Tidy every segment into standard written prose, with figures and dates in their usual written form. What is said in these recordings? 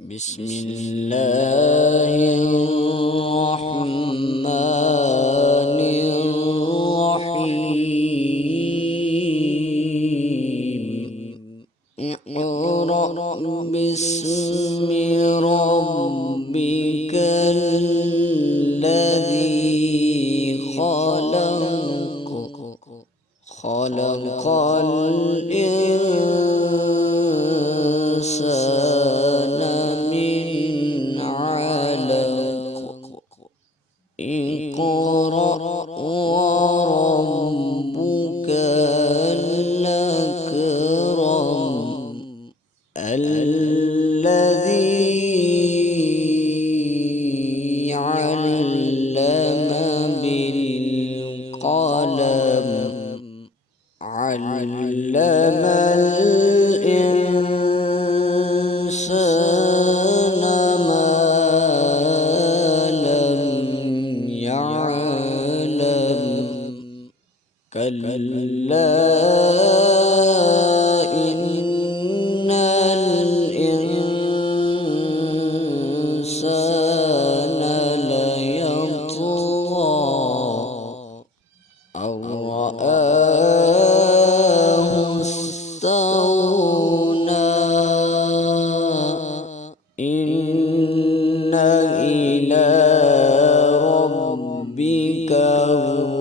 بسم الله الرحمن الرحيم. اقرأ باسم ربك الذي خلق، خلق الإنسان من علق. اقرأ وربك الأكرم الذي علم بالقلم، علم الإنسان ما لم يعلم. كلا إن الإنسان ليطغى أن رآه استغنى. إن إلى ربك الرجعى.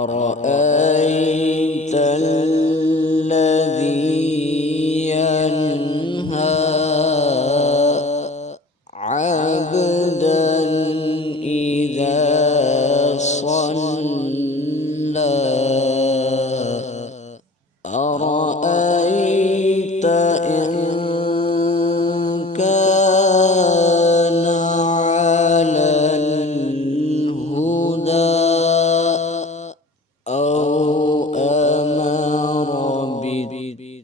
أرأيت الذي ينهى عبدا إذا صلى. أرأيت إن كان على الهدى أو أمر بالتقوى.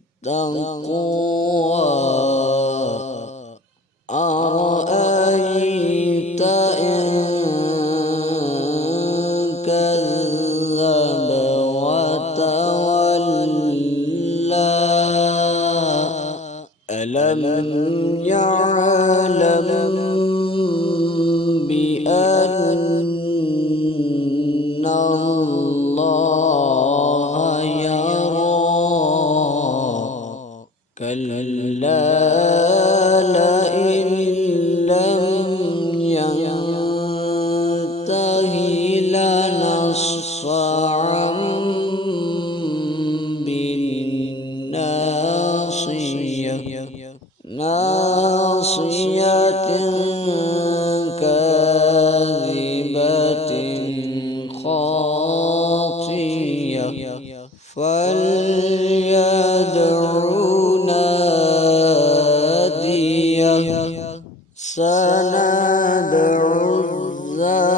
أرأيت إن كذب وتولى. ألم يعلم بأن الله يرى. كلا لئن لم ينته لنصفعا بالناصية، ناصية كاذبة خاطئة. فليدع ناديه. سندع الزانية.